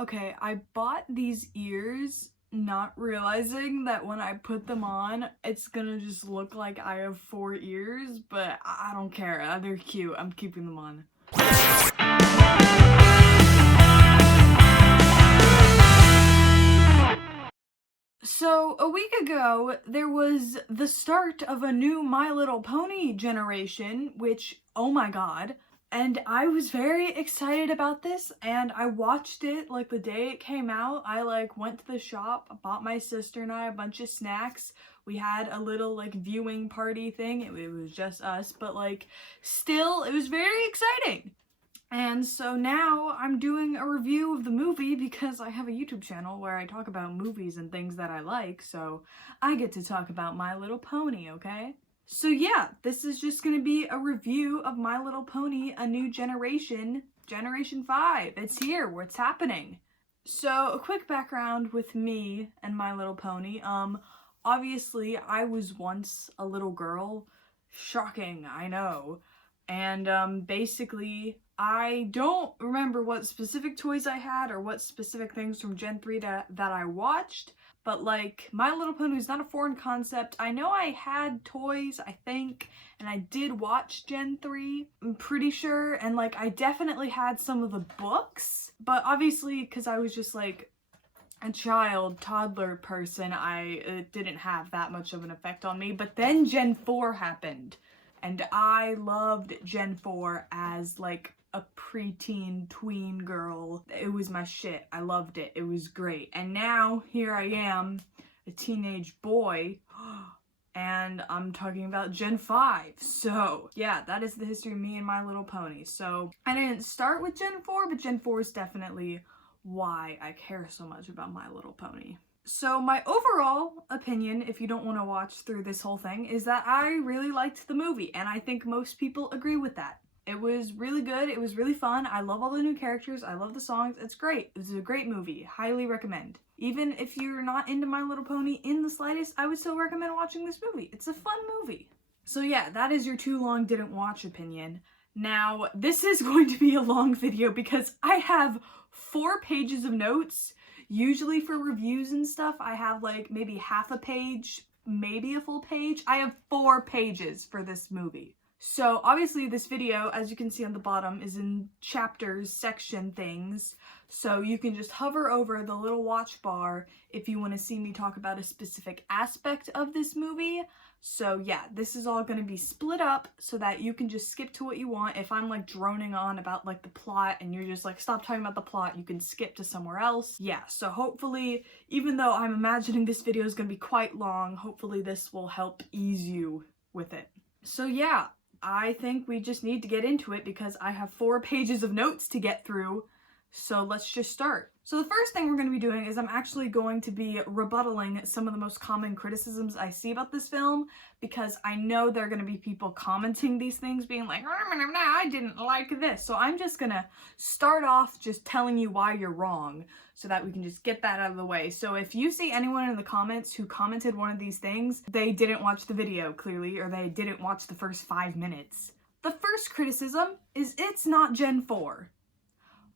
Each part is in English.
Okay, I bought these ears not realizing that when I put them on, it's gonna just look like I have 4 ears, but I don't care. They're cute. I'm keeping them on. So, a week ago, there was the start of a new My Little Pony generation, which, oh my god. And I was very excited about this, and I watched it like the day it came out. I went to the shop, bought my sister and I a bunch of snacks. We had a little viewing party thing. It was just us, but still, it was very exciting. And so now I'm doing a review of the movie because I have a YouTube channel where I talk about movies and things that I like, so I get to talk about My Little Pony, okay? So yeah, this is just gonna be a review of My Little Pony, A New Generation, Generation 5. It's here, what's happening? So, a quick background with me and My Little Pony. Obviously, I was once a little girl. Shocking, I know. And, basically, I don't remember what specific toys I had or what specific things from Gen 3 that I watched, but My Little Pony is not a foreign concept. I know I had toys, I think, and I did watch Gen 3, I'm pretty sure, and I definitely had some of the books, but obviously, because I was just a child, toddler person, it didn't have that much of an effect on me, but then Gen 4 happened. And I loved Gen 4 as a preteen tween girl. It was my shit. I loved it. It was great. And now here I am, a teenage boy, and I'm talking about Gen 5. So yeah, that is the history of me and My Little Pony. So I didn't start with Gen 4, but Gen 4 is definitely why I care so much about My Little Pony. So my overall opinion, if you don't want to watch through this whole thing, is that I really liked the movie, and I think most people agree with that. It was really good, it was really fun, I love all the new characters, I love the songs, it's great. This is a great movie, highly recommend. Even if you're not into My Little Pony in the slightest, I would still recommend watching this movie. It's a fun movie. So yeah, that is your too long didn't watch opinion. Now, this is going to be a long video because I have 4 pages of notes. Usually for reviews and stuff, I have maybe half a page, maybe a full page. I have 4 pages for this movie. So obviously this video, as you can see on the bottom, is in chapters, section things. So you can just hover over the little watch bar if you want to see me talk about a specific aspect of this movie. So yeah, this is all going to be split up so that you can just skip to what you want. If I'm droning on about the plot and you're just stop talking about the plot, you can skip to somewhere else. Yeah, so hopefully, even though I'm imagining this video is going to be quite long, hopefully this will help ease you with it. So yeah, I think we just need to get into it because I have 4 pages of notes to get through. So let's just start. So the first thing we're going to be doing is I'm actually going to be rebuttaling some of the most common criticisms I see about this film, because I know there are going to be people commenting these things being like, I didn't like this. So I'm just going to start off just telling you why you're wrong so that we can just get that out of the way. So if you see anyone in the comments who commented one of these things, they didn't watch the video clearly, or they didn't watch the first 5 minutes. The first criticism is it's not Gen 4.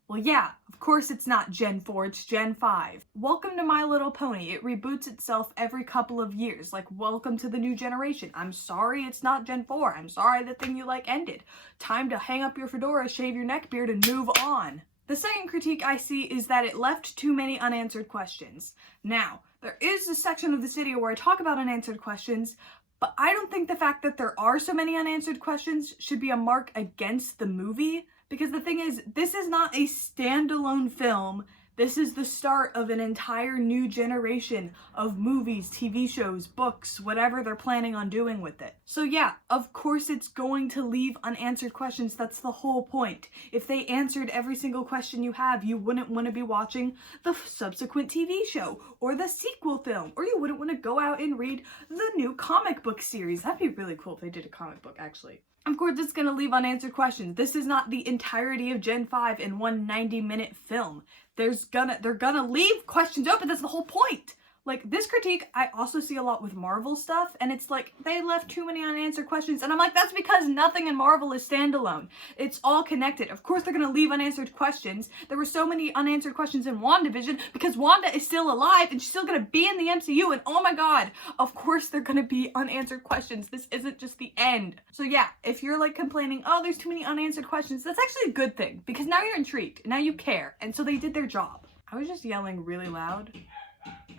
Well, yeah, of course it's not Gen 4, it's Gen 5. Welcome to My Little Pony. It reboots itself every couple of years. Welcome to the new generation. I'm sorry it's not Gen 4. I'm sorry the thing you ended. Time to hang up your fedora, shave your neck beard, and move on. The second critique I see is that it left too many unanswered questions. Now, there is a section of this video where I talk about unanswered questions, but I don't think the fact that there are so many unanswered questions should be a mark against the movie. Because the thing is, this is not a standalone film. This is the start of an entire new generation of movies, TV shows, books, whatever they're planning on doing with it. So yeah, of course it's going to leave unanswered questions. That's the whole point. If they answered every single question you have, you wouldn't want to be watching the subsequent TV show or the sequel film, or you wouldn't want to go out and read the new comic book series. That'd be really cool if they did a comic book, actually. Of course, it's going to leave unanswered questions. This is not the entirety of Gen 5 in one 90-minute film. They're gonna leave questions open. That's the whole point. Like, this critique I also see a lot with Marvel stuff, and it's like, they left too many unanswered questions, and I'm like, that's because nothing in Marvel is standalone. It's all connected. Of course they're gonna leave unanswered questions. There were so many unanswered questions in WandaVision because Wanda is still alive, and she's still gonna be in the MCU, and oh my god, of course they're gonna be unanswered questions. This isn't just the end. So yeah, if you're like complaining, oh, there's too many unanswered questions, that's actually a good thing, because now you're intrigued, now you care, and so they did their job. I was just yelling really loud.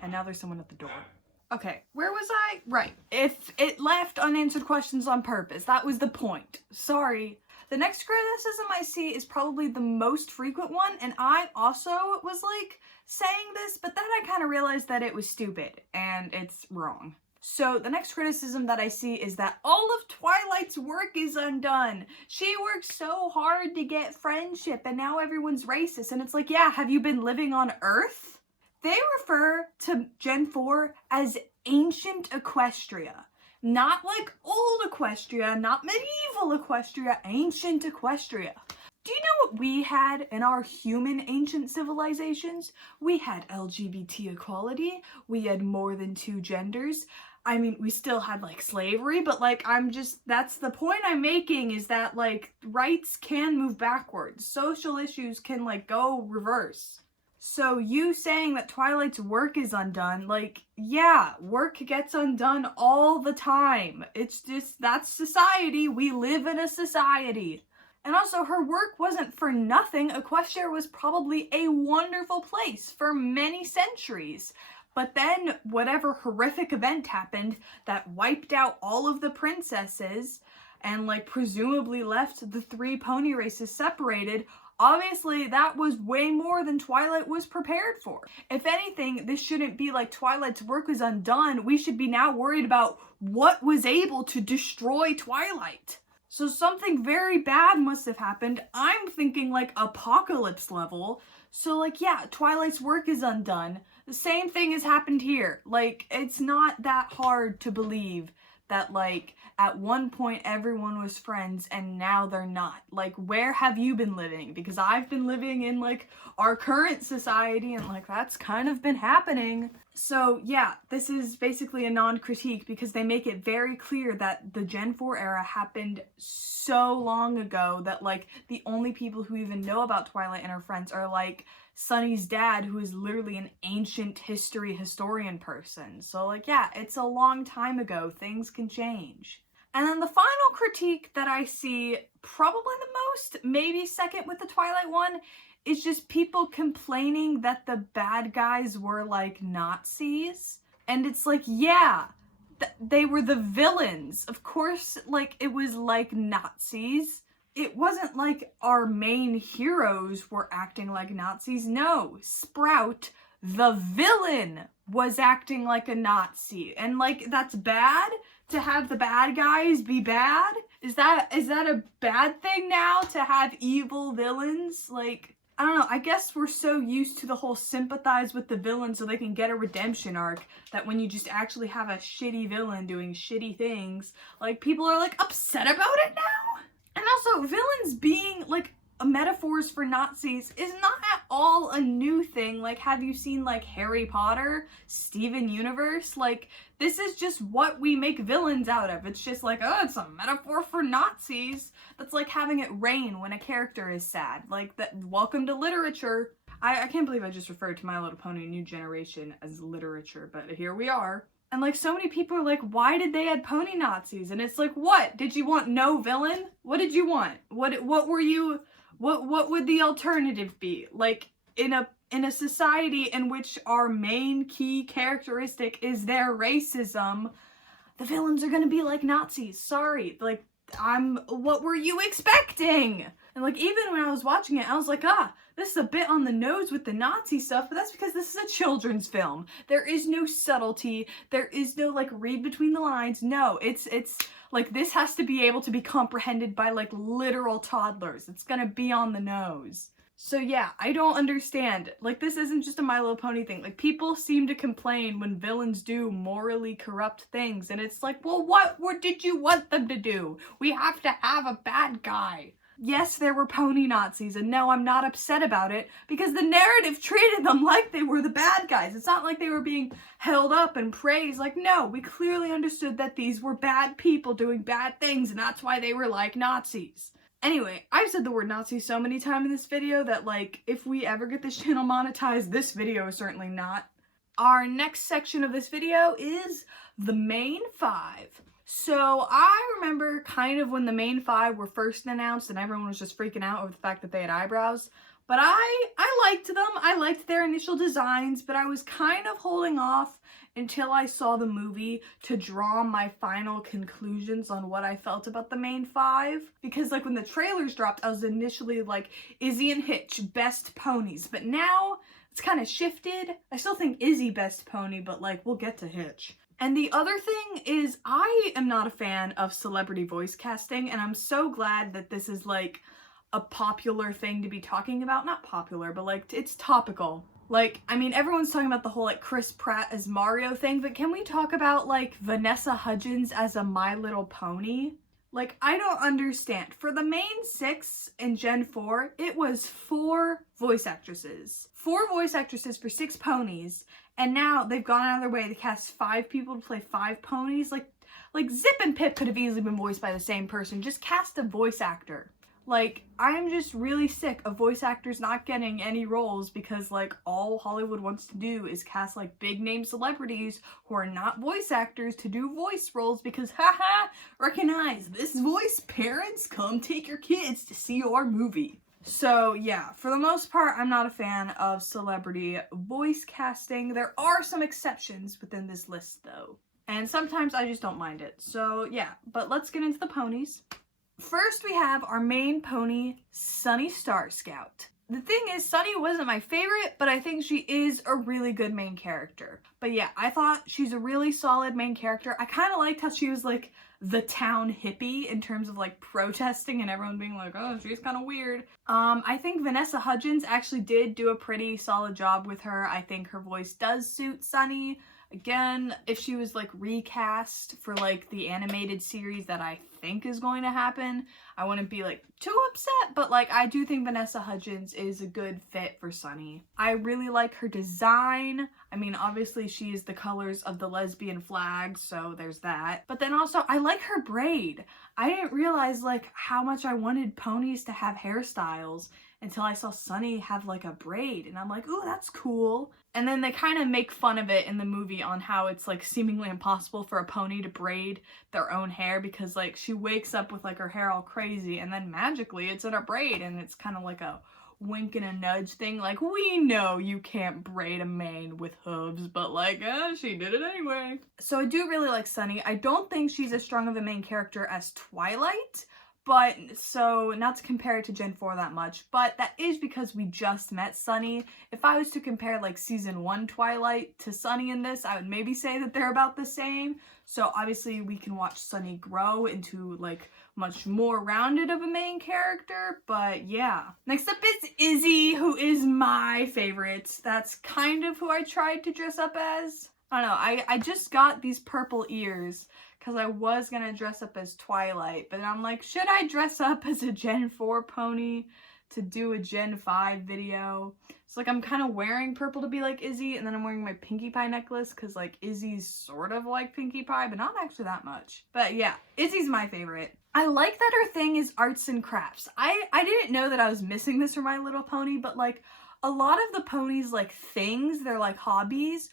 And now there's someone at the door. Okay, where was I? Right. If it left unanswered questions on purpose, that was the point. Sorry. The next criticism I see is probably the most frequent one, and I also was like saying this, but then I kind of realized that it was stupid, and it's wrong. So the next criticism that I see is that all of Twilight's work is undone. She worked so hard to get friendship, and now everyone's racist, and it's like, yeah, have you been living on Earth? They refer to Gen 4 as ancient Equestria. Not like old Equestria, not medieval Equestria, ancient Equestria. Do you know what we had in our human ancient civilizations? We had LGBT equality, we had more than 2 genders. I mean, we still had like slavery, but like that's the point I'm making, is that like rights can move backwards. Social issues can like go reverse. So you saying that Twilight's work is undone, like, yeah, work gets undone all the time. It's just, that's society. We live in a society. And also, her work wasn't for nothing. Equestria was probably a wonderful place for many centuries. But then, whatever horrific event happened that wiped out all of the princesses and, like, presumably left the 3 pony races separated, obviously, that was way more than Twilight was prepared for. If anything, this shouldn't be like Twilight's work was undone. We should be now worried about what was able to destroy Twilight. So something very bad must have happened. I'm thinking like apocalypse level. So like, yeah, Twilight's work is undone. The same thing has happened here. Like, it's not that hard to believe that like at one point everyone was friends and now they're not. Like, where have you been living? Because I've been living in like our current society, and like that's kind of been happening. So yeah, this is basically a non-critique because they make it very clear that the Gen 4 era happened so long ago that like the only people who even know about Twilight and her friends are like Sunny's dad, who is literally an ancient historian person. So like, yeah, it's a long time ago. Things can change. And then the final critique that I see, probably the most, maybe second with the Twilight one, is just people complaining that the bad guys were like Nazis. And it's like, yeah, they were the villains. Of course, like, it was like Nazis. It wasn't like our main heroes were acting like Nazis. No, Sprout, the villain, was acting like a Nazi. And like, that's bad to have the bad guys be bad? Is that a bad thing now to have evil villains? Like, I don't know, I guess we're so used to the whole sympathize with the villain so they can get a redemption arc that when you just actually have a shitty villain doing shitty things, like, people are like upset about it now? And also, villains being like metaphors for Nazis is not at all a new thing. Like, have you seen like Harry Potter, Steven Universe? Like, this is just what we make villains out of. It's just like, oh, it's a metaphor for Nazis. That's like having it rain when a character is sad. Like, that. Welcome to literature. I can't believe I just referred to My Little Pony New Generation as literature, but here we are. And like, so many people are like, why did they add pony Nazis? And it's like, what? Did you want no villain? What did you want? What were you, what would the alternative be? Like, in a society in which our main key characteristic is their racism, the villains are gonna be like Nazis. Sorry, like, what were you expecting? And like, even when I was watching it, I was like, this is a bit on the nose with the Nazi stuff, but that's because this is a children's film. There is no subtlety. There is no like read between the lines. No, it's like, this has to be able to be comprehended by like literal toddlers. It's gonna be on the nose. So yeah, I don't understand. Like, this isn't just a My Little Pony thing. Like, people seem to complain when villains do morally corrupt things, and it's like, well, what did you want them to do? We have to have a bad guy. Yes, there were pony Nazis, and no, I'm not upset about it, because the narrative treated them like they were the bad guys. It's not like they were being held up and praised. Like, no, we clearly understood that these were bad people doing bad things, and that's why they were like Nazis. Anyway, I've said the word Nazi so many times in this video that, like, if we ever get this channel monetized, this video is certainly not. Our next section of this video is the main five. So I remember kind of when the main five were first announced and everyone was just freaking out over the fact that they had eyebrows. But I liked them. I liked their initial designs, but I was kind of holding off until I saw the movie to draw my final conclusions on what I felt about the main five. Because like when the trailers dropped, I was initially like, Izzy and Hitch, best ponies. But now it's kind of shifted. I still think Izzy best pony, but like we'll get to Hitch. And the other thing is I am not a fan of celebrity voice casting, and I'm so glad that this is like a popular thing to be talking about. Not popular, but like it's topical. Like, I mean, everyone's talking about the whole like Chris Pratt as Mario thing, but can we talk about like Vanessa Hudgens as a My Little Pony? Like, I don't understand. For the main 6 in Gen 4, it was 4 voice actresses. 4 voice actresses for 6 ponies. And now they've gone out of their way to cast 5 people to play 5 ponies. Like Zip and Pip could have easily been voiced by the same person. Just cast a voice actor. Like, I'm just really sick of voice actors not getting any roles because, like, all Hollywood wants to do is cast, like, big-name celebrities who are not voice actors to do voice roles because, haha, recognize this voice, parents, come take your kids to see our movie. So, yeah, for the most part, I'm not a fan of celebrity voice casting. There are some exceptions within this list, though. And sometimes I just don't mind it. So, yeah, but let's get into the ponies. First, we have our main pony, Sunny Star Scout. The thing is, Sunny wasn't my favorite, but I think she is a really good main character. But yeah, I thought she's a really solid main character. I kind of liked how she was like the town hippie in terms of like protesting and everyone being like, oh, she's kind of weird. I think Vanessa Hudgens actually did do a pretty solid job with her. I think her voice does suit Sunny. Again, if she was like recast for like the animated series that I think is going to happen, I wouldn't be like too upset, but like I do think Vanessa Hudgens is a good fit for Sunny. I really like her design. I mean, obviously she is the colors of the lesbian flag, so there's that. But then also I like her braid. I didn't realize like how much I wanted ponies to have hairstyles until I saw Sunny have like a braid and I'm like, ooh, that's cool. And then they kind of make fun of it in the movie on how it's like seemingly impossible for a pony to braid their own hair because like she wakes up with like her hair all crazy and then magically it's in a braid and it's kind of like a wink and a nudge thing. Like, we know you can't braid a mane with hooves, but like, she did it anyway. So I do really like Sunny. I don't think she's as strong of a main character as Twilight, but so not to compare it to Gen 4 that much, but that is because we just met Sunny. If I was to compare like season 1 Twilight to Sunny in this, I would maybe say that they're about the same. So obviously we can watch Sunny grow into like much more rounded of a main character, but yeah. Next up is Izzy, who is my favorite. That's kind of who I tried to dress up as. I don't know, I just got these purple ears because I was gonna dress up as Twilight, but I'm like, should I dress up as a Gen 4 pony to do a Gen 5 video? So like I'm kind of wearing purple to be like Izzy, and then I'm wearing my Pinkie Pie necklace because like Izzy's sort of like Pinkie Pie, but not actually that much. But yeah, Izzy's my favorite. I like that her thing is arts and crafts. I didn't know that I was missing this for My Little Pony, but like a lot of the ponies like things, they're like hobbies,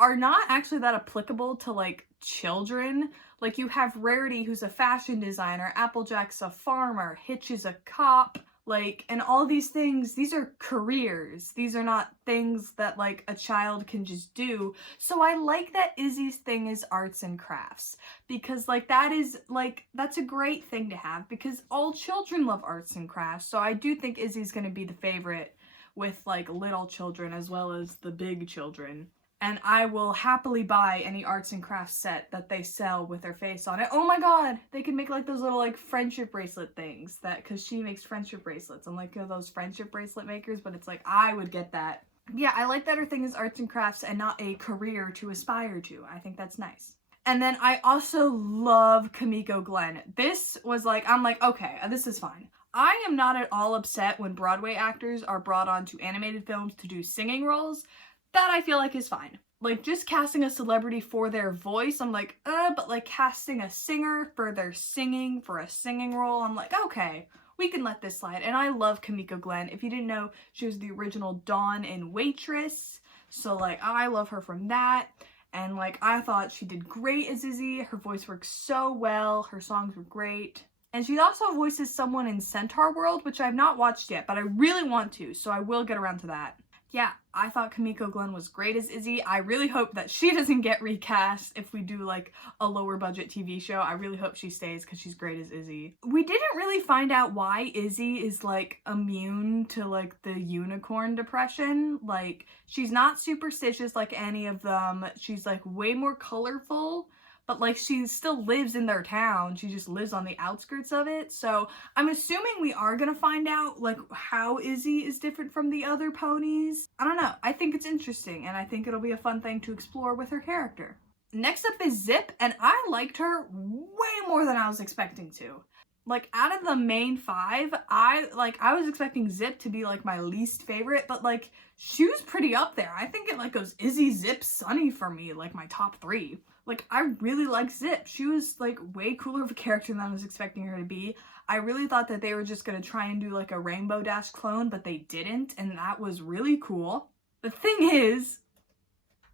are not actually that applicable to like children. Like you have Rarity, who's a fashion designer, Applejack's a farmer, Hitch is a cop, like, and all these things, these are careers. These are not things that like a child can just do. So I like that Izzy's thing is arts and crafts because like that is like, that's a great thing to have because all children love arts and crafts. So I do think Izzy's gonna be the favorite with like little children as well as the big children. And I will happily buy any arts and crafts set that they sell with their face on it. Oh my god, they can make like those little like friendship bracelet things that, because she makes friendship bracelets. I'm like, those friendship bracelet makers, but it's like, I would get that. Yeah, I like that her thing is arts and crafts and not a career to aspire to. I think that's nice. And then I also love Kamiko Glenn. This was like, I'm like, okay, this is fine. I am not at all upset when Broadway actors are brought on to animated films to do singing roles. That I feel like is fine. Like, just casting a celebrity for their voice, I'm like, but like casting a singer for their singing, for a singing role, I'm like, okay, we can let this slide. And I love Kimiko Glenn. If you didn't know, she was the original Dawn in Waitress. So like, I love her from that. And like, I thought she did great as Izzy. Her voice works so well. Her songs were great. And she also voices someone in Centaur World, which I've not watched yet, but I really want to, so I will get around to that. Yeah, I thought Kimiko Glenn was great as Izzy. I really hope that she doesn't get recast if we do like a lower budget TV show. I really hope she stays because she's great as Izzy. We didn't really find out why Izzy is like immune to like the unicorn depression. Like, she's not superstitious like any of them. She's like way more colorful. But like, she still lives in their town. She just lives on the outskirts of it. So I'm assuming we are gonna find out like how Izzy is different from the other ponies. I don't know. I think it's interesting, and I think it'll be a fun thing to explore with her character. Next up is Zip, and I liked her way more than I was expecting to. Like, out of the main 5, I was expecting Zip to be like my least favorite, but like, she was pretty up there. I think it like goes Izzy, Zip, Sunny for me, like my top 3. Like, I really like Zip. She was like way cooler of a character than I was expecting her to be. I really thought that they were just gonna try and do like a Rainbow Dash clone, but they didn't, and that was really cool. The thing is,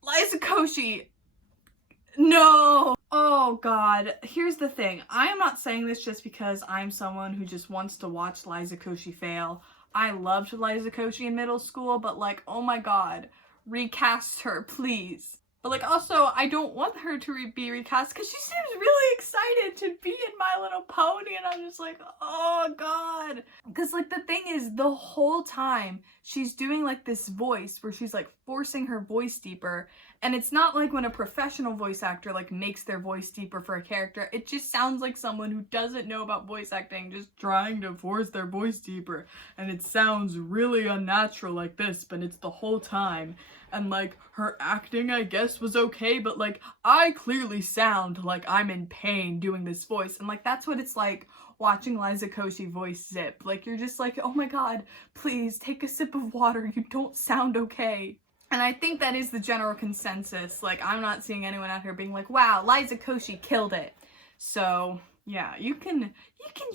Liza Koshy, no! Oh god, here's the thing. I am not saying this just because I'm someone who just wants to watch Liza Koshy fail. I loved Liza Koshy in middle school, but like, oh my god, recast her, please. But like, also, I don't want her to be recast because she seems really excited to be in My Little Pony, and I'm just like, oh god. Because like, the thing is, the whole time she's doing like this voice where she's like forcing her voice deeper, and it's not like when a professional voice actor like makes their voice deeper for a character. It just sounds like someone who doesn't know about voice acting just trying to force their voice deeper, and it sounds really unnatural like this, but it's the whole time. And like, her acting, I guess, was okay, but like, I clearly sound like I'm in pain doing this voice, and like, that's what it's like watching Liza Koshy voice Zip. Like, you're just like, oh my god, please take a sip of water, you don't sound okay. And I think that is the general consensus. Like, I'm not seeing anyone out here being like, wow, Liza Koshy killed it. So yeah, you can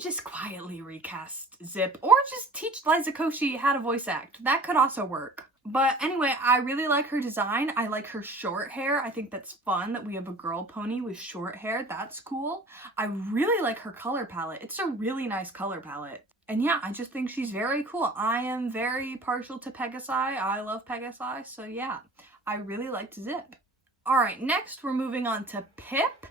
just quietly recast Zip, or just teach Liza Koshy how to voice act. That could also work. But anyway, I really like her design. I like her short hair. I think that's fun that we have a girl pony with short hair. That's cool. I really like her color palette. It's a really nice color palette. And yeah, I just think she's very cool. I am very partial to Pegasi. I love Pegasi. So yeah, I really liked Zip. All right, next we're moving on to Pip.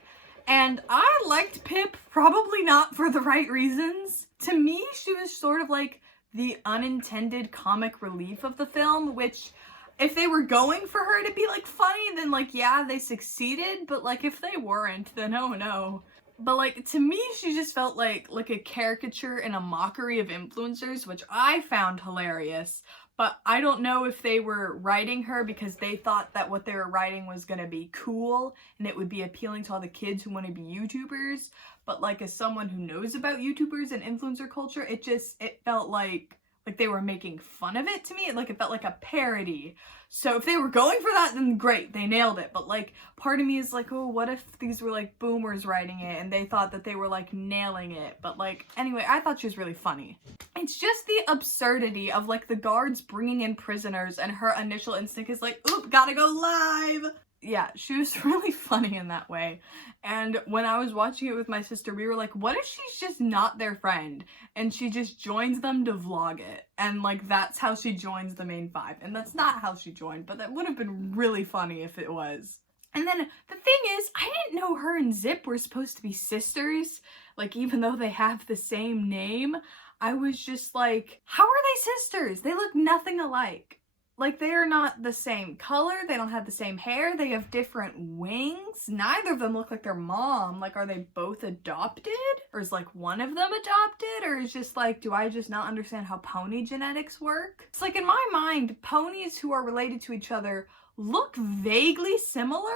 And I liked Pip, probably not for the right reasons. To me, she was sort of like the unintended comic relief of the film, which if they were going for her to be like funny, then like, yeah, they succeeded, but like, if they weren't, then oh no. But like, to me, she just felt like a caricature and a mockery of influencers, which I found hilarious. But I don't know if they were writing her because they thought that what they were writing was gonna be cool and it would be appealing to all the kids who want to be YouTubers. But like, as someone who knows about YouTubers and influencer culture, it felt like they were making fun of it to me. Like, it felt like a parody. So if they were going for that, then great, they nailed it. But like, part of me is like, oh, what if these were like boomers writing it and they thought that they were like nailing it? But like, anyway, I thought she was really funny. It's just the absurdity of like the guards bringing in prisoners and her initial instinct is like, oop, gotta go live. Yeah, she was really funny in that way. And when I was watching it with my sister, we were like, what if she's just not their friend and she just joins them to vlog it? And like, that's how she joins the main 5. And that's not how she joined, but that would have been really funny if it was. And then the thing is, I didn't know her and Zip were supposed to be sisters. Like, even though they have the same name, I was just like, how are they sisters? They look nothing alike. Like, they are not the same color, they don't have the same hair, they have different wings. Neither of them look like their mom. Like, are they both adopted? Or is like one of them adopted? Or is just like, do I just not understand how pony genetics work? It's like, in my mind, ponies who are related to each other look vaguely similar,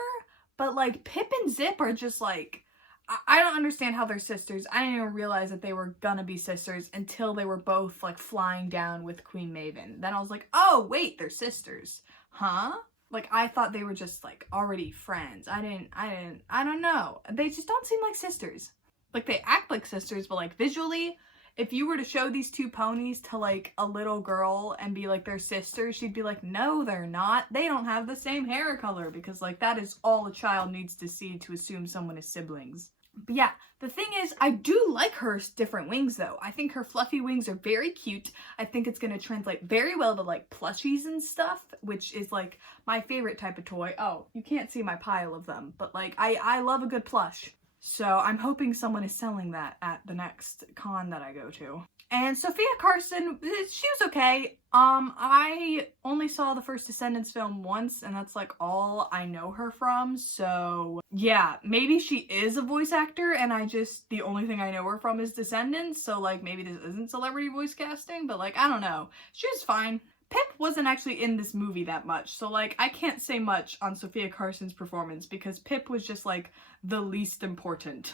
but like Pip and Zip are just like, I don't understand how they're sisters. I didn't even realize that they were gonna be sisters until they were both like flying down with Queen Maven. Then I was like, oh wait, they're sisters. Huh? Like I thought they were just like already friends. I don't know. They just don't seem like sisters. Like they act like sisters, but like visually, if you were to show these two ponies to like a little girl and be like they're sisters, she'd be like, no, they're not. They don't have the same hair color, because like that is all a child needs to see to assume someone is siblings. But yeah, the thing is, I do like her different wings though. I think her fluffy wings are very cute. I think it's going to translate very well to like plushies and stuff, which is like my favorite type of toy. Oh, you can't see my pile of them, but like I love a good plush. So I'm hoping someone is selling that at the next con that I go to. And Sophia Carson, she was okay. I only saw the first Descendants film once, and that's like all I know her from. So yeah, maybe she is a voice actor, and the only thing I know her from is Descendants. So like maybe this isn't celebrity voice casting, but like I don't know. She was fine. Pip wasn't actually in this movie that much, so like I can't say much on Sophia Carson's performance because Pip was just like the least important.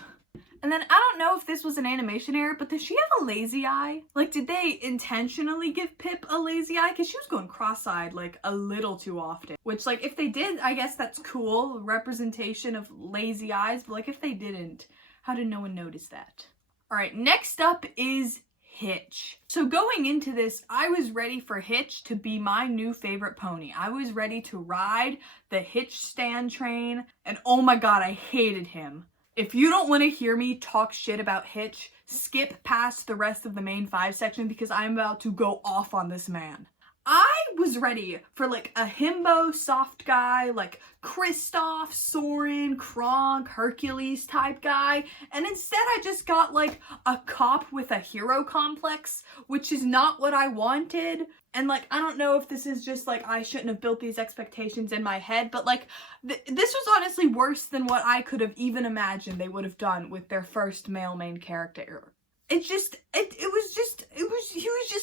And then I don't know if this was an animation error, but does she have a lazy eye? Like, did they intentionally give Pip a lazy eye? Because she was going cross-eyed like a little too often. Which like if they did, I guess that's cool, representation of lazy eyes, but like if they didn't, how did no one notice that? All right, next up is Hitch. So going into this, I was ready for Hitch to be my new favorite pony. I was ready to ride the Hitch stan train, and oh my god, I hated him. If you don't want to hear me talk shit about Hitch, skip past the rest of the main 5 section because I'm about to go off on this man. I was ready for like a himbo soft guy, like Kristoff, Soren, Kronk, Hercules type guy, and instead I just got like a cop with a hero complex, which is not what I wanted. And like, I don't know if this is just like I shouldn't have built these expectations in my head, but like this was honestly worse than what I could have even imagined they would have done with their first male main character. He was just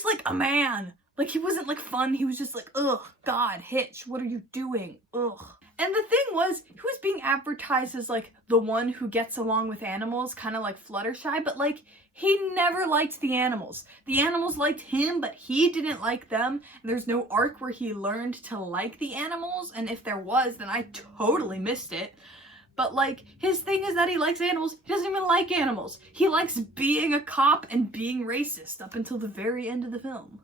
like a man. Like, he wasn't, like, fun. He was just like, ugh, God, Hitch, what are you doing? Ugh. And the thing was, he was being advertised as, like, the one who gets along with animals, kind of like Fluttershy, but, like, he never liked the animals. The animals liked him, but he didn't like them. And there's no arc where he learned to like the animals, and if there was, then I totally missed it. But, like, his thing is that he likes animals. He doesn't even like animals. He likes being a cop and being racist up until the very end of the film.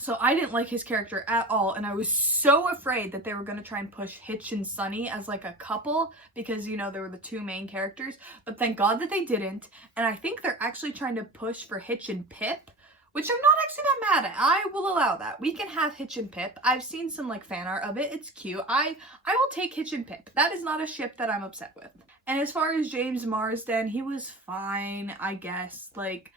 So I didn't like his character at all, and I was so afraid that they were going to try and push Hitch and Sunny as like a couple because, you know, they were the two main characters, but thank God that they didn't, and I think they're actually trying to push for Hitch and Pip, which I'm not actually that mad at. I will allow that. We can have Hitch and Pip. I've seen some like fan art of it. It's cute. I will take Hitch and Pip. That is not a ship that I'm upset with. And as far as James Marsden, he was fine, I guess. Like,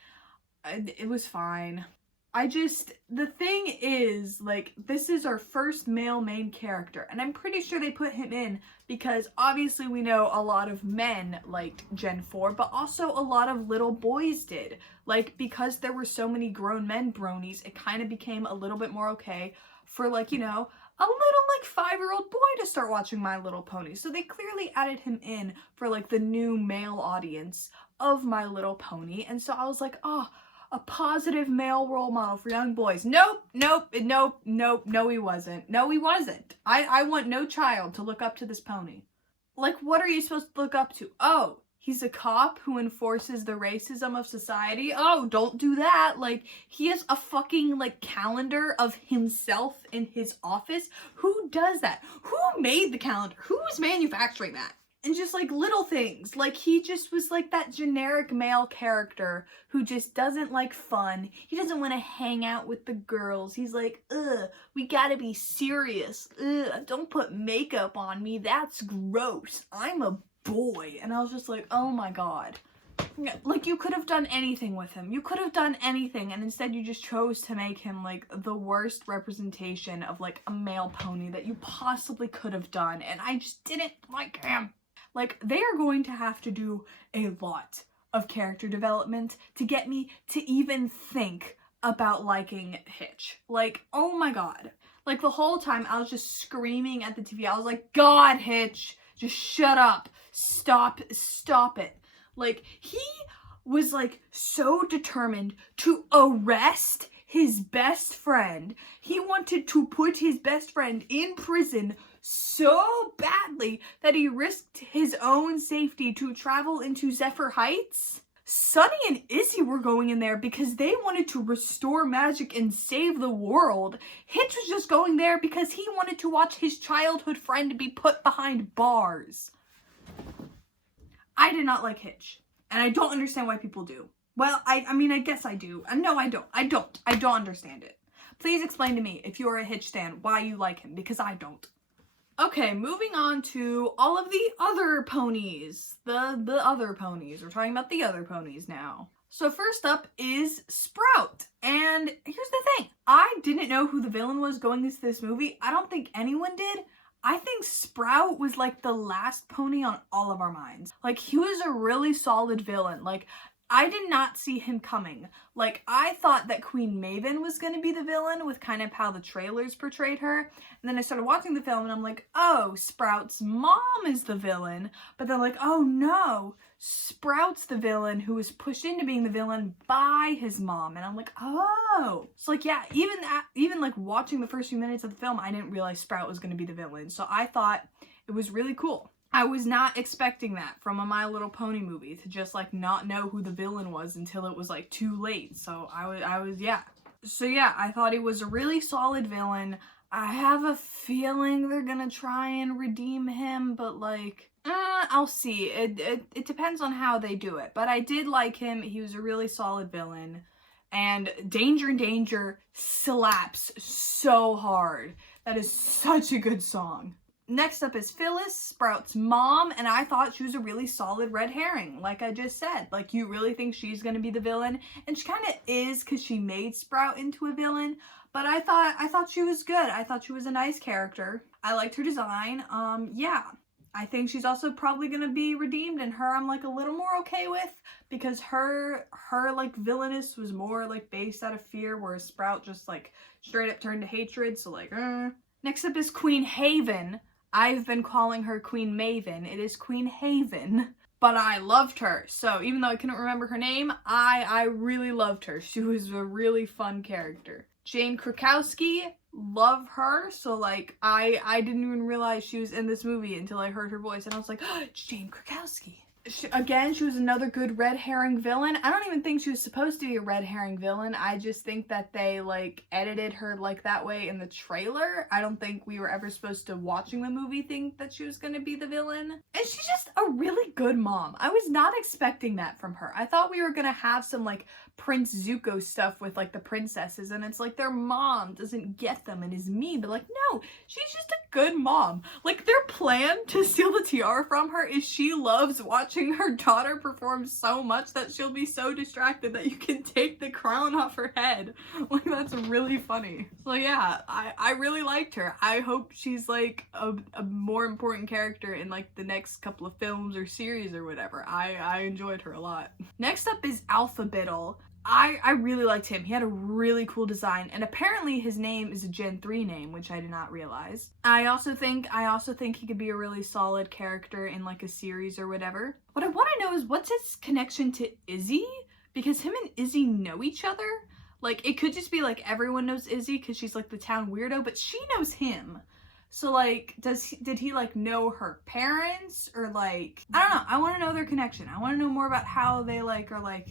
it was fine. The thing is, like, this is our first male main character, and I'm pretty sure they put him in because obviously we know a lot of men liked Gen 4, but also a lot of little boys did. Like, because there were so many grown men bronies, it kind of became a little bit more okay for, like, you know, a little, like, 5-year-old boy to start watching My Little Pony. So they clearly added him in for, like, the new male audience of My Little Pony, and so I was like, oh, a positive male role model for young boys. Nope, no, he wasn't. No, he wasn't. I want no child to look up to this pony. Like, what are you supposed to look up to? Oh, he's a cop who enforces the racism of society? Oh, don't do that. Like, he has a fucking, like, calendar of himself in his office. Who does that? Who made the calendar? Who is manufacturing that? And just, like, little things. Like, he just was, like, that generic male character who just doesn't like fun. He doesn't want to hang out with the girls. He's like, ugh, we gotta be serious. Ugh, don't put makeup on me. That's gross. I'm a boy. And I was just like, oh my god. Like, you could have done anything with him. You could have done anything, and instead you just chose to make him, like, the worst representation of, like, a male pony that you possibly could have done. And I just didn't like him. Like, they are going to have to do a lot of character development to get me to even think about liking Hitch. Like, oh my god. Like, the whole time I was just screaming at the TV. I was like, God, Hitch, just shut up. Stop it. Like, he was like so determined to arrest his best friend. He wanted to put his best friend in prison so badly that he risked his own safety to travel into Zephyr Heights. Sunny and Izzy were going in there because they wanted to restore magic and save the world. Hitch was just going there because he wanted to watch his childhood friend be put behind bars. I did not like Hitch. And I don't understand why people do. Well, I mean, I guess I do. No, I don't. I don't understand it. Please explain to me, if you're a Hitch stan, why you like him, because I don't. Okay, moving on to all of the other ponies. The other ponies. We're talking about the other ponies now. So first up is Sprout. And here's the thing. I didn't know who the villain was going into this movie. I don't think anyone did. I think Sprout was like the last pony on all of our minds. Like, he was a really solid villain. Like, I did not see him coming. Like, I thought that Queen Maven was going to be the villain with kind of how the trailers portrayed her. And then I started watching the film and I'm like, oh, Sprout's mom is the villain. But then like, oh no, Sprout's the villain who was pushed into being the villain by his mom. And I'm like, oh. So like, yeah, even like watching the first few minutes of the film, I didn't realize Sprout was going to be the villain. So I thought it was really cool. I was not expecting that from a My Little Pony movie, to just like not know who the villain was until it was like too late. So I was yeah. So yeah, I thought he was a really solid villain. I have a feeling they're gonna try and redeem him, but like, I'll see. It depends on how they do it. But I did like him. He was a really solid villain. And Danger Danger slaps so hard. That is such a good song. Next up is Phyllis, Sprout's mom, and I thought she was a really solid red herring, like I just said. Like, you really think she's gonna be the villain, and she kind of is because she made Sprout into a villain, but I thought she was good. I thought she was a nice character. I liked her design. Yeah. I think she's also probably gonna be redeemed, and her I'm like a little more okay with, because her like villainous was more like based out of fear, whereas Sprout just like straight up turned to hatred, so like, Next up is Queen Haven. I've been calling her Queen Maven. It is Queen Haven. But I loved her. So even though I couldn't remember her name, I really loved her. She was a really fun character. Jane Krakowski, love her. So like, I didn't even realize she was in this movie until I heard her voice. And I was like, oh, it's Jane Krakowski. She was another good red herring villain. I don't even think she was supposed to be a red herring villain. I just think that they like edited her like that way in the trailer. I don't think we were ever supposed to, watching the movie, think that she was going to be the villain. And she's just a really good mom. I was not expecting that from her. I thought we were going to have some like Prince Zuko stuff with like the princesses, and it's like their mom doesn't get them and is mean, but like, no, she's just a good mom. Like, their plan to steal the tiara from her is she loves watching her daughter perform so much that she'll be so distracted that you can take the crown off her head. Like, that's really funny. So yeah, I really liked her. I hope she's like a more important character in like the next couple of films or series or whatever. I enjoyed her a lot. Next up is Alpha Biddle. I really liked him. He had a really cool design, and apparently his name is a Gen 3 name, which I did not realize. I also think he could be a really solid character in like a series or whatever. What I want to know is, what's his connection to Izzy? Because him and Izzy know each other. Like, it could just be like everyone knows Izzy because she's like the town weirdo, but she knows him. So like, did he like know her parents, or like, I don't know. I want to know their connection. I want to know more about how they like are like,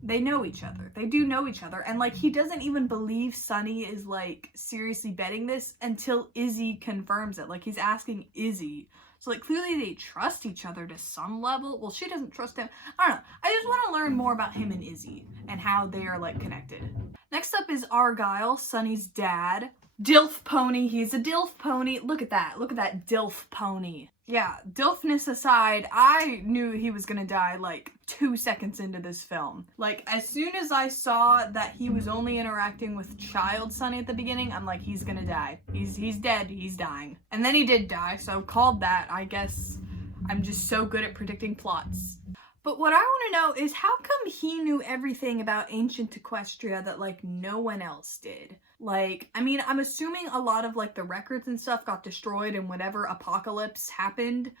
they know each other. They do know each other. And like, he doesn't even believe Sunny is like seriously betting this until Izzy confirms it. Like, he's asking Izzy. So like, clearly they trust each other to some level. Well, she doesn't trust him. I don't know. I just want to learn more about him and Izzy and how they are like connected. Next up is Argyle, Sunny's dad. Dilf pony. He's a Dilf pony. Look at that. Look at that Dilf pony. Yeah, Dilfness aside, I knew he was gonna die like 2 seconds into this film. Like, as soon as I saw that he was only interacting with child Sunny at the beginning, I'm like, he's gonna die. He's dead, he's dying. And then he did die, so called that. I guess I'm just so good at predicting plots. But what I want to know is, how come he knew everything about ancient Equestria that like no one else did? Like, I mean, I'm assuming a lot of like the records and stuff got destroyed in whatever apocalypse happened,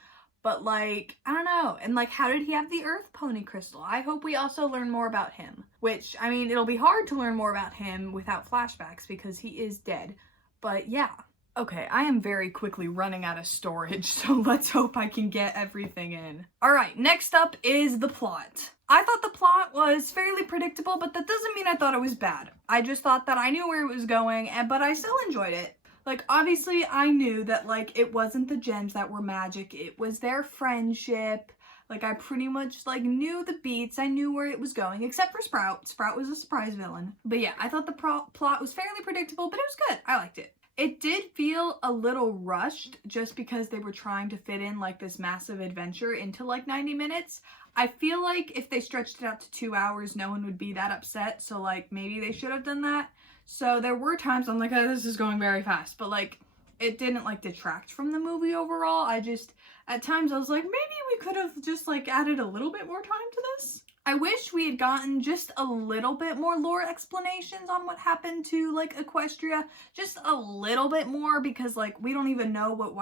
But like, I don't know. And like, how did he have the Earth Pony crystal? I hope we also learn more about him. Which, I mean, it'll be hard to learn more about him without flashbacks because he is dead. But yeah. Okay, I am very quickly running out of storage, so let's hope I can get everything in. Alright, next up is the plot. I thought the plot was fairly predictable, but that doesn't mean I thought it was bad. I just thought that I knew where it was going, but I still enjoyed it. Like, obviously, I knew that, like, it wasn't the gems that were magic, it was their friendship. Like, I pretty much, like, knew the beats, I knew where it was going, except for Sprout. Sprout was a surprise villain. But yeah, I thought the plot was fairly predictable, but it was good. I liked it. It did feel a little rushed just because they were trying to fit in like this massive adventure into like 90 minutes. I feel like if they stretched it out to 2 hours, no one would be that upset. So like maybe they should have done that. So there were times I'm like, oh, this is going very fast, but like it didn't like detract from the movie overall. At times I was like, maybe we could have just like added a little bit more time to this. I wish we had gotten just a little bit more lore explanations on what happened to, like, Equestria. Just a little bit more, because, like, we don't even know what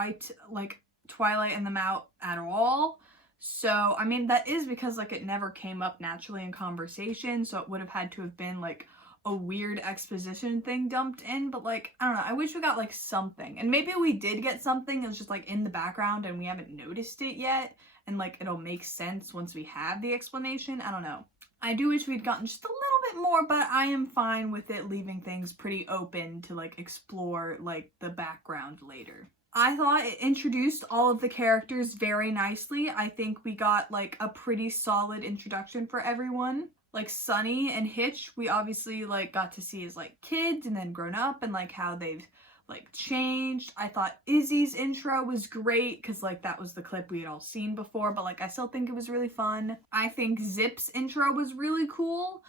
Twilight and them out at all. So, I mean, that is because, like, it never came up naturally in conversation, so it would have had to have been, like, a weird exposition thing dumped in, but, like, I don't know, I wish we got, like, something. And maybe we did get something, it was just, like, in the background and we haven't noticed it yet. And like it'll make sense once we have the explanation. I don't know. I do wish we'd gotten just a little bit more, but I am fine with it leaving things pretty open to like explore like the background later. I thought it introduced all of the characters very nicely. I think we got like a pretty solid introduction for everyone. Like Sunny and Hitch, we obviously like got to see as like kids and then grown up and like how they've like changed. I thought Izzy's intro was great because like that was the clip we had all seen before, but like I still think it was really fun. I think Zip's intro was really cool.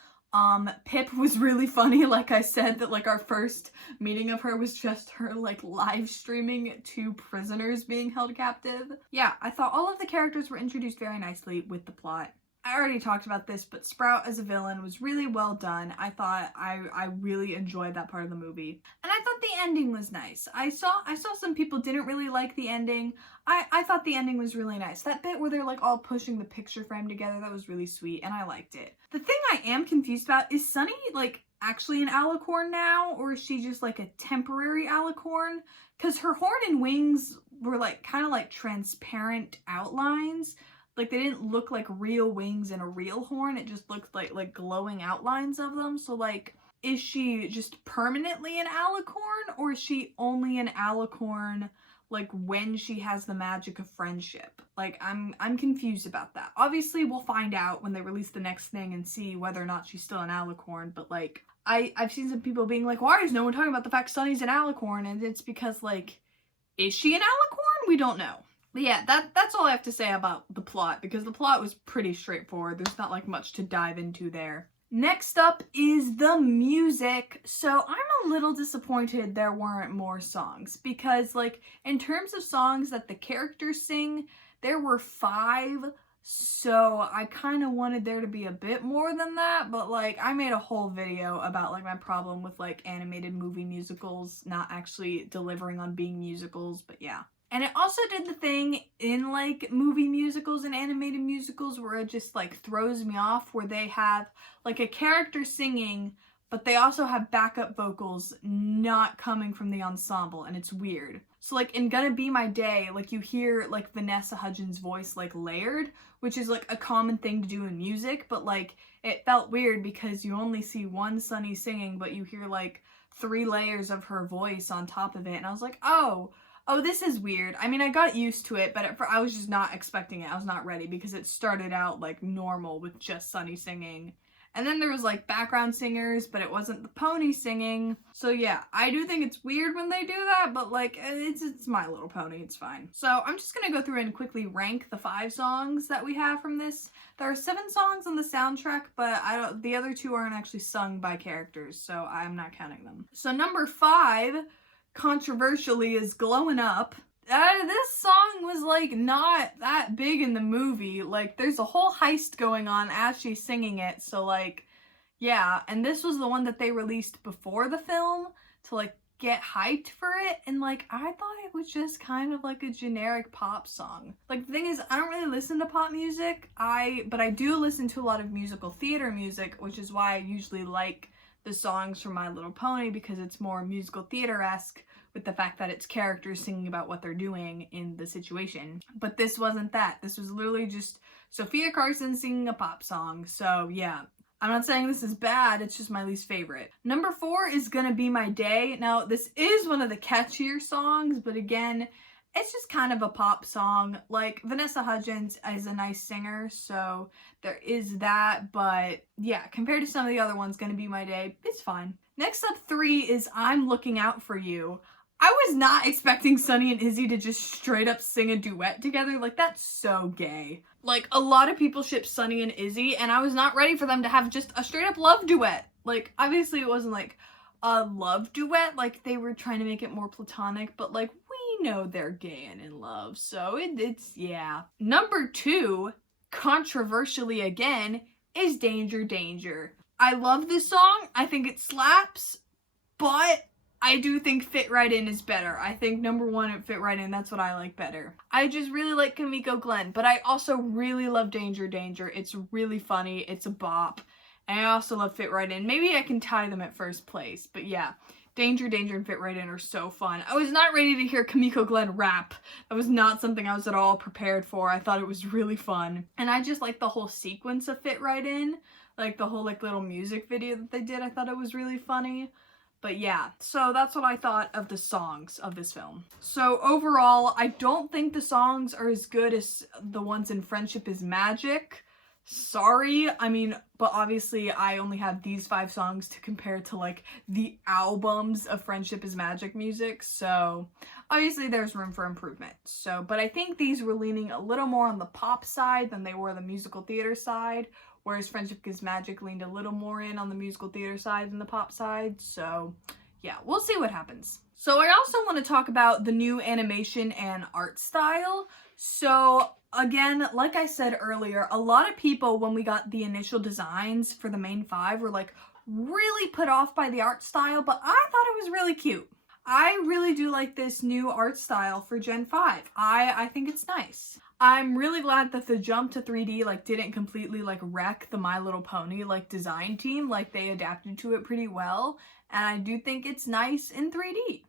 Pip was really funny. Like I said, that like our first meeting of her was just her like live streaming 2 prisoners being held captive. Yeah, I thought all of the characters were introduced very nicely with the plot. I already talked about this, but Sprout as a villain was really well done. I thought I really enjoyed that part of the movie. And I thought the ending was nice. I saw some people didn't really like the ending. I thought the ending was really nice. That bit where they're like all pushing the picture frame together, that was really sweet and I liked it. The thing I am confused about is Sunny like actually an alicorn now, or is she just like a temporary alicorn? Because her horn and wings were like kind of like transparent outlines. Like, they didn't look like real wings and a real horn. It just looked like glowing outlines of them. So, like, is she just permanently an alicorn? Or is she only an alicorn, like, when she has the magic of friendship? Like, I'm confused about that. Obviously, we'll find out when they release the next thing and see whether or not she's still an alicorn. But, like, I've seen some people being like, why is no one talking about the fact Sunny's an alicorn? And it's because, like, is she an alicorn? We don't know. But yeah, that's all I have to say about the plot, because the plot was pretty straightforward. There's not like much to dive into there. Next up is the music. So I'm a little disappointed there weren't more songs, because like in terms of songs that the characters sing, there were 5. So I kind of wanted there to be a bit more than that, but like I made a whole video about like my problem with like animated movie musicals not actually delivering on being musicals, but yeah. And it also did the thing in like movie musicals and animated musicals where it just like throws me off, where they have like a character singing, but they also have backup vocals not coming from the ensemble, and it's weird. So like in Gonna Be My Day, like you hear like Vanessa Hudgens' voice like layered, which is like a common thing to do in music, but like it felt weird because you only see one Sunny singing, but you hear like 3 layers of her voice on top of it, and I was like, oh, this is weird. I mean, I got used to it, but I was just not expecting it. I was not ready because it started out like normal with just Sunny singing. And then there was like background singers, but it wasn't the pony singing. So yeah, I do think it's weird when they do that, but like it's My Little Pony, it's fine. So I'm just gonna go through and quickly rank the 5 songs that we have from this. There are 7 songs on the soundtrack, but the other 2 aren't actually sung by characters, so I'm not counting them. So number 5, controversially, is Glowing Up. This song was like not that big in the movie. Like there's a whole heist going on as she's singing it, so like yeah. And this was the one that they released before the film to like get hyped for it, and like I thought it was just kind of like a generic pop song. Like the thing is, I don't really listen to pop music, but I do listen to a lot of musical theater music, which is why I usually like the songs from My Little Pony, because it's more musical theater-esque with the fact that it's characters singing about what they're doing in the situation. But this wasn't that. This was literally just Sophia Carson singing a pop song. So yeah, I'm not saying this is bad, it's just my least favorite. Number 4 is Gonna Be My Day. Now, this is one of the catchier songs, but again, it's just kind of a pop song. Like, Vanessa Hudgens is a nice singer, so there is that, but yeah, compared to some of the other ones, Gonna Be My Day, it's fine. Next up, 3 is I'm Looking Out For You. I was not expecting Sunny and Izzy to just straight up sing a duet together. Like, that's so gay. Like, a lot of people ship Sunny and Izzy, and I was not ready for them to have just a straight up love duet. Like, obviously it wasn't like a love duet, like they were trying to make it more platonic, but like, we know they're gay and in love, so it's, yeah. Number 2, controversially again, is Danger Danger. I love this song, I think it slaps, but I do think Fit Right In is better. I think number 1 at Fit Right In, that's what I like better. I just really like Kamiko Glenn, but I also really love Danger Danger. It's really funny, it's a bop, and I also love Fit Right In. Maybe I can tie them at first place, but yeah. Danger Danger and Fit Right In are so fun. I was not ready to hear Kamiko Glenn rap. That was not something I was at all prepared for. I thought it was really fun. And I just like the whole sequence of Fit Right In. Like the whole like little music video that they did. I thought it was really funny. But yeah, so that's what I thought of the songs of this film. So overall, I don't think the songs are as good as the ones in Friendship is Magic. Sorry, I mean, but obviously I only have these 5 songs to compare to like the albums of Friendship is Magic music, so obviously there's room for improvement. So, but I think these were leaning a little more on the pop side than they were the musical theater side, whereas Friendship is Magic leaned a little more in on the musical theater side than the pop side, so yeah, we'll see what happens. So I also want to talk about the new animation and art style. So again, like I said earlier, a lot of people, when we got the initial designs for the main 5, were like really put off by the art style, but I thought it was really cute. I really do like this new art style for Gen 5. I think it's nice. I'm really glad that the jump to 3D like didn't completely like wreck the My Little Pony like design team. Like they adapted to it pretty well, and I do think it's nice in 3D.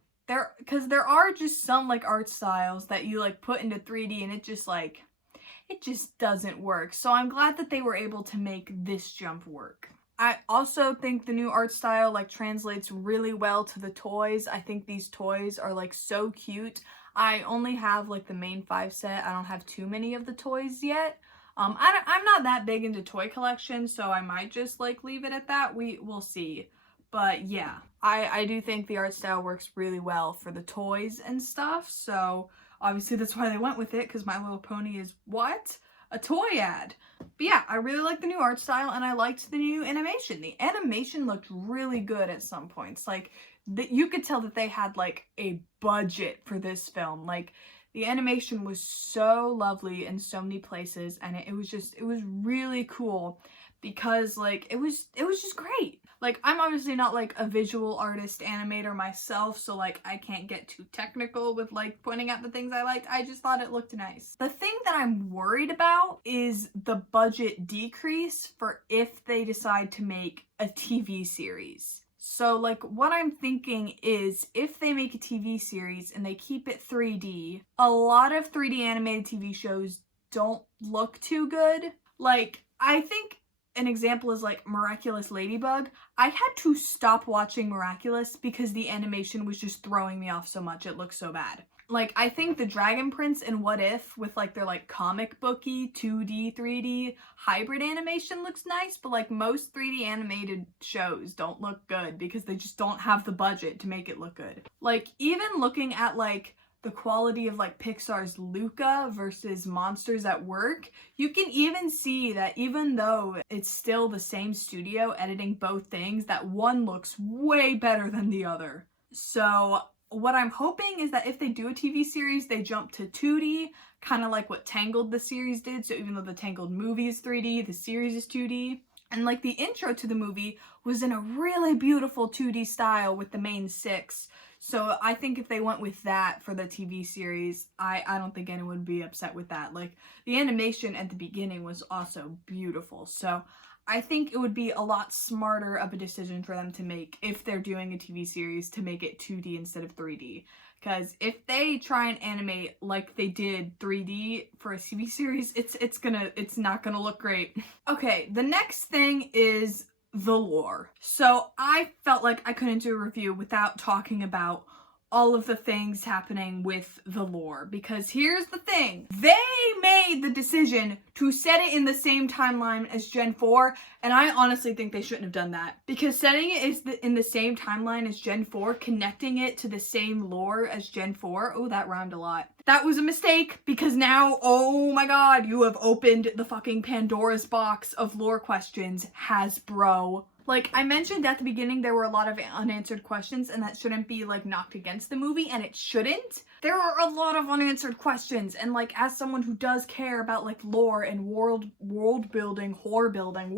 Because there are just some like art styles that you like put into 3D and it just doesn't work. So I'm glad that they were able to make this jump work. I also think the new art style like translates really well to the toys. I think these toys are like so cute. I only have like the main 5 set. I don't have too many of the toys yet. I'm not that big into toy collections, so I might just like leave it at that. We'll see. But yeah, I do think the art style works really well for the toys and stuff. So obviously that's why they went with it, because My Little Pony is what? A toy ad. But yeah, I really like the new art style, and I liked the new animation. The animation looked really good at some points. Like, you could tell that they had like a budget for this film. Like, the animation was so lovely in so many places, and it was really cool, because like it was just great. Like, I'm obviously not like a visual artist animator myself, so like I can't get too technical with like pointing out the things I liked. I just thought it looked nice. The thing that I'm worried about is the budget decrease for if they decide to make a TV series. So like what I'm thinking is, if they make a TV series and they keep it 3D, a lot of 3D animated TV shows don't look too good. Like, I think an example is like Miraculous Ladybug. I had to stop watching Miraculous because the animation was just throwing me off so much. It looked so bad. Like, I think the Dragon Prince and What If, with like their like comic booky 2D, 3D hybrid animation, looks nice, but like most 3D animated shows don't look good because they just don't have the budget to make it look good. Like, even looking at like the quality of like Pixar's Luca versus Monsters at Work, you can even see that even though it's still the same studio editing both things, that one looks way better than the other. So what I'm hoping is that if they do a TV series, they jump to 2D, kind of like what Tangled the series did. So even though the Tangled movie is 3D, the series is 2D. And like the intro to the movie was in a really beautiful 2D style with the main 6. So I think if they went with that for the TV series, I don't think anyone would be upset with that. Like, the animation at the beginning was also beautiful. So I think it would be a lot smarter of a decision for them to make if they're doing a TV series to make it 2D instead of 3D. Because if they try and animate like they did 3D for a TV series, it's not gonna look great. Okay, the next thing is the lore. So I felt like I couldn't do a review without talking about all of the things happening with the lore, because here's the thing. They made the decision to set it in the same timeline as Gen 4, and I honestly think they shouldn't have done that, because setting it in the same timeline as Gen 4, connecting it to the same lore as Gen 4, oh, that rhymed a lot. That was a mistake, because now, oh my god, you have opened the fucking Pandora's box of lore questions, Hasbro. Like, I mentioned at the beginning there were a lot of unanswered questions, and that shouldn't be, like, knocked against the movie, and it shouldn't. There are a lot of unanswered questions, and, like, as someone who does care about, like, lore and world building, horror building,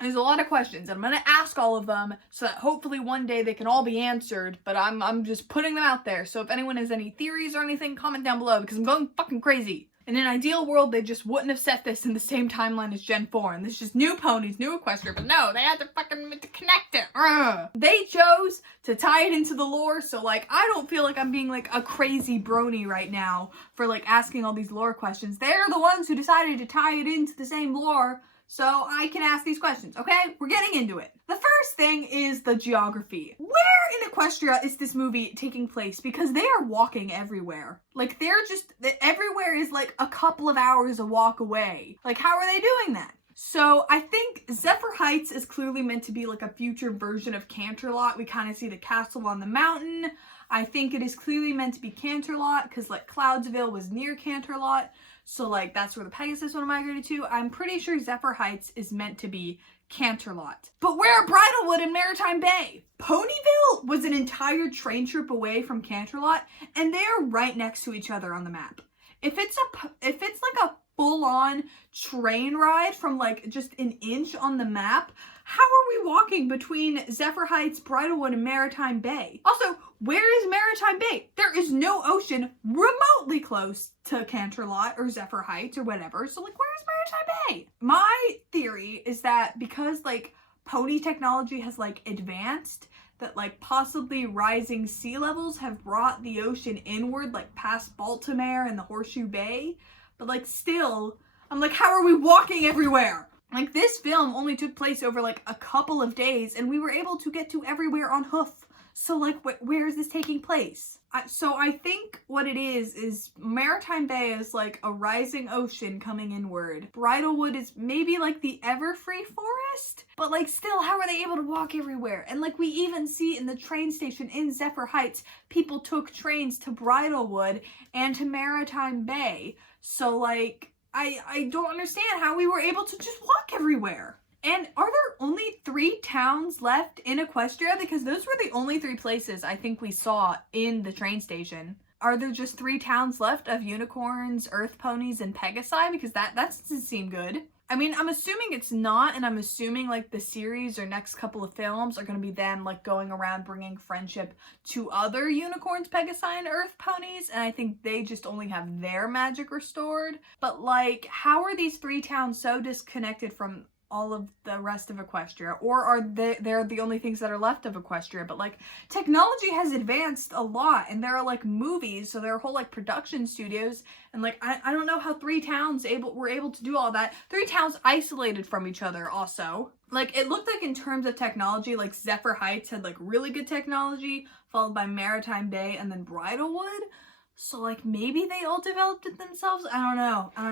there's a lot of questions, and I'm gonna ask all of them so that hopefully one day they can all be answered, but I'm just putting them out there. So if anyone has any theories or anything, comment down below, because I'm going fucking crazy. In an ideal world, they just wouldn't have set this in the same timeline as Gen 4, and this is just new ponies, new Equestria, but no, they had to fucking connect it. They chose to tie it into the lore, so, like, I don't feel like I'm being, like, a crazy brony right now for, like, asking all these lore questions. They're the ones who decided to tie it into the same lore, so I can ask these questions, okay? We're getting into it. The first thing is the geography. Where in Equestria is this movie taking place? Because they are walking everywhere. Like, everywhere is like a couple of hours a walk away. Like, how are they doing that? So I think Zephyr Heights is clearly meant to be like a future version of Canterlot. We kind of see the castle on the mountain. I think it is clearly meant to be Canterlot because, like, Cloudsville was near Canterlot. So, like, that's where the Pegasus would have migrated to. I'm pretty sure Zephyr Heights is meant to be Canterlot. But where are Bridlewood and Maritime Bay? Ponyville was an entire train trip away from Canterlot, and they are right next to each other on the map. If it's like a full-on train ride from, like, just an inch on the map, how are we walking between Zephyr Heights, Bridlewood, and Maritime Bay? Also, where is Maritime Bay? There is no ocean remotely close to Canterlot or Zephyr Heights or whatever. So, like, where is Maritime Bay? My theory is that because, like, pony technology has, like, advanced, that, like, possibly rising sea levels have brought the ocean inward, like, past Baltimore and the Horseshoe Bay. But, like, still, I'm like, how are we walking everywhere? Like, this film only took place over, like, a couple of days, and we were able to get to everywhere on hoof. So, like, where is this taking place? So I think what it is Maritime Bay is, like, a rising ocean coming inward. Bridlewood is maybe, like, the Everfree Forest? But, like, still, how are they able to walk everywhere? And, like, we even see in the train station in Zephyr Heights, people took trains to Bridlewood and to Maritime Bay. So, like, I don't understand how we were able to just walk everywhere. And are there only 3 towns left in Equestria? Because those were the only 3 places I think we saw in the train station. Are there just 3 towns left of unicorns, earth ponies, and Pegasi? Because that doesn't seem good. I mean, I'm assuming it's not, and I'm assuming, like, the series or next couple of films are going to be them, like, going around bringing friendship to other unicorns, Pegasi, and earth ponies, and I think they just only have their magic restored. But, like, how are these 3 towns so disconnected from all of the rest of Equestria? Or are they're the only things that are left of Equestria? But, like, technology has advanced a lot, and there are, like, movies, so there are whole, like, production studios, and, like, I don't know how 3 towns were able to do all that. 3 towns isolated from each other also. Like, it looked like in terms of technology, like, Zephyr Heights had, like, really good technology, followed by Maritime Bay and then Bridlewood. So, like, maybe they all developed it themselves? I don't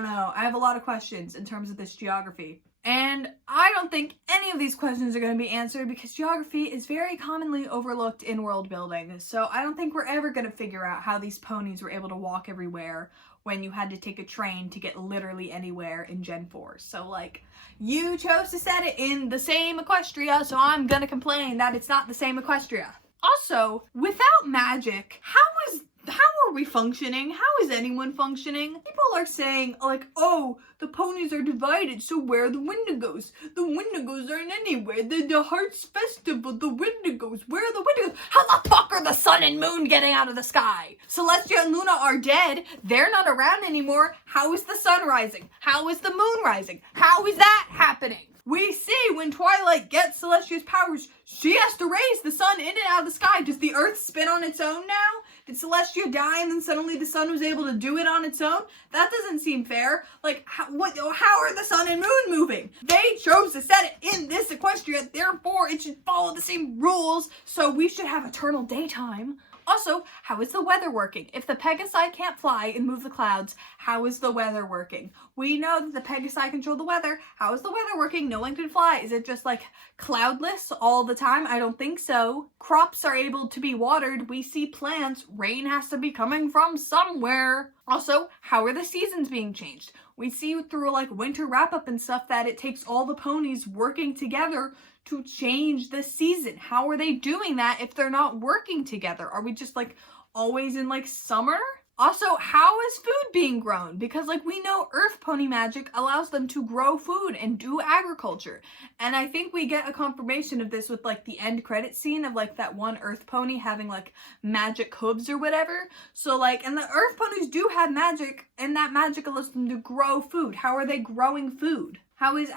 know. I have a lot of questions in terms of this geography. And I don't think any of these questions are going to be answered because geography is very commonly overlooked in world building. So I don't think we're ever going to figure out how these ponies were able to walk everywhere when you had to take a train to get literally anywhere in Gen 4. So, like, you chose to set it in the same Equestria, so I'm going to complain that it's not the same Equestria. Also, without magic, how was How are we functioning? How is anyone functioning? People are saying, like, oh, the ponies are divided, so where are the Wendigos? The Wendigos aren't anywhere. The Hearts Festival, the Wendigos. Where are the Wendigos? How the fuck are the sun and moon getting out of the sky? Celestia and Luna are dead. They're not around anymore. How is the sun rising? How is the moon rising? How is that happening? We see when Twilight gets Celestia's powers, she has to raise the sun in and out of the sky. Does the earth spin on its own now? Did Celestia die and then suddenly the sun was able to do it on its own? That doesn't seem fair. Like, how are the sun and moon moving? They chose to set it in this Equestria, therefore it should follow the same rules, so we should have eternal daytime. Also, how is the weather working? If the Pegasi can't fly and move the clouds, how is the weather working? We know that the Pegasi control the weather. How is the weather working? No one can fly. Is it just like cloudless all the time? I don't think so. Crops are able to be watered. We see plants. Rain has to be coming from somewhere. Also, how are the seasons being changed? We see through like winter wrap-up and stuff that it takes all the ponies working together to change the season. How are they doing that if they're not working together? Are we just like always in like summer? Also, how is food being grown? Because like we know Earth Pony magic allows them to grow food and do agriculture. And I think we get a confirmation of this with like the end credit scene of like that one Earth Pony having like magic hooves or whatever. So like, and the Earth Ponies do have magic, and that magic allows them to grow food. How are they growing food? How is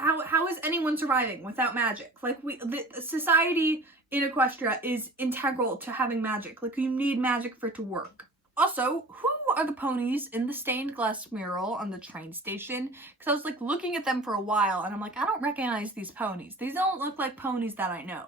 anyone surviving without magic? Like the society in Equestria is integral to having magic. Like you need magic for it to work. Also, who are the ponies in the stained glass mural on the train station? Because I was like looking at them for a while and I'm like, I don't recognize these ponies. These don't look like ponies that I know.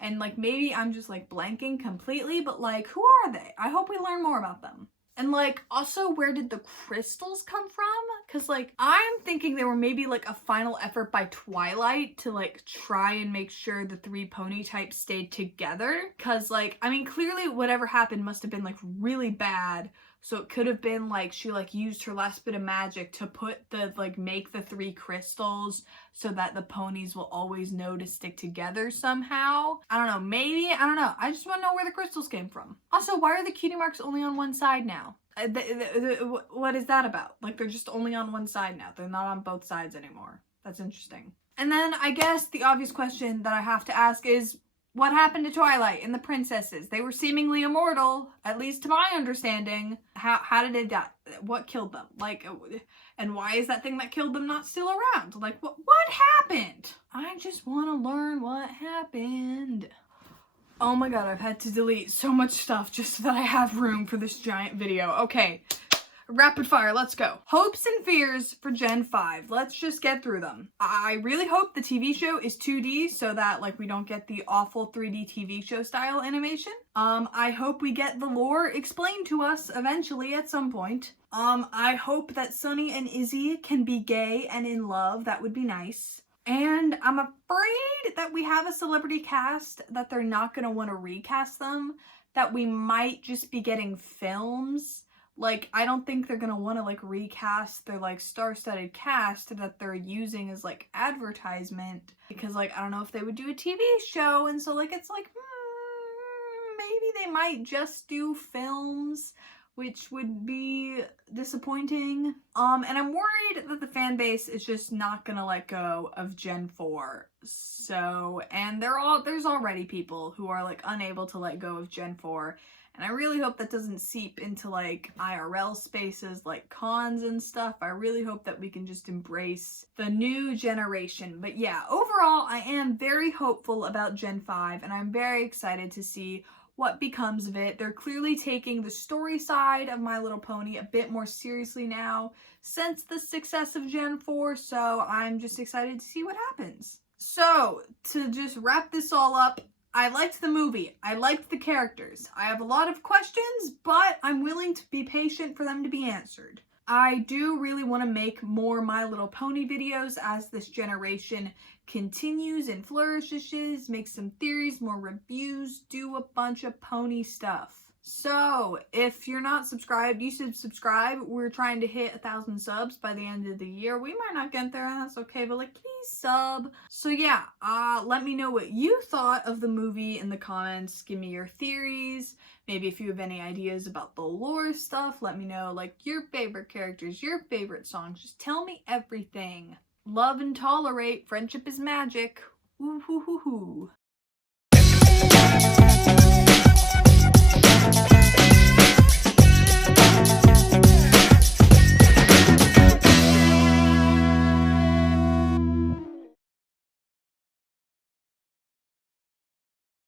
And like maybe I'm just like blanking completely, but like who are they? I hope we learn more about them. And like, also, where did the crystals come from? Because like, I'm thinking they were maybe like a final effort by Twilight to like try and make sure the three pony types stayed together. Because like, I mean, clearly whatever happened must have been like really bad. So it could have been like she like used her last bit of magic to put the like make the three crystals so that the ponies will always know to stick together somehow. I don't know, maybe, I don't know. I just want to know where the crystals came from. Also, why are the cutie marks only on one side now? What is that about? Like they're just only on one side now. They're not on both sides anymore. That's interesting. And then I guess the obvious question that I have to ask is, what happened to Twilight and the princesses? They were seemingly immortal, at least to my understanding. How did they die? What killed them? Like, and why is that thing that killed them not still around? Like, what happened? I just want to learn what happened. Oh my god, I've had to delete so much stuff just so that I have room for this giant video. Okay. Rapid fire, let's go. Hopes and fears for Gen 5. Let's just get through them. I really hope the TV show is 2D so that like we don't get the awful 3D TV show style animation. I hope we get the lore explained to us eventually at some point. I hope that Sunny and Izzy can be gay and in love. That would be nice. And I'm afraid that we have a celebrity cast that they're not going to want to recast them, that we might just be getting films. Like, I don't think they're gonna want to, like, recast their, like, star-studded cast that they're using as, like, advertisement. Because, like, I don't know if they would do a TV show, and so, like, it's like, maybe they might just do films, which would be disappointing. And I'm worried that the fan base is just not gonna let go of Gen 4. So, and there's already people who are, like, unable to let go of Gen 4. And I really hope that doesn't seep into like IRL spaces like cons and stuff. I really hope that we can just embrace the new generation. But yeah, overall, I am very hopeful about Gen 5 and I'm very excited to see what becomes of it. They're clearly taking the story side of My Little Pony a bit more seriously now since the success of Gen 4. So I'm just excited to see what happens. So to just wrap this all up, I liked the movie. I liked the characters. I have a lot of questions, but I'm willing to be patient for them to be answered. I do really want to make more My Little Pony videos as this generation continues and flourishes, make some theories, more reviews, do a bunch of pony stuff. So, if you're not subscribed, you should subscribe. We're trying to hit 1,000 subs by the end of the year. We might not get there, and that's okay, but like, please sub. So yeah, let me know what you thought of the movie in the comments. Give me your theories. Maybe if you have any ideas about the lore stuff, let me know, like, your favorite characters, your favorite songs. Just tell me everything. Love and tolerate. Friendship is magic. Ooh hoo hoo hoo.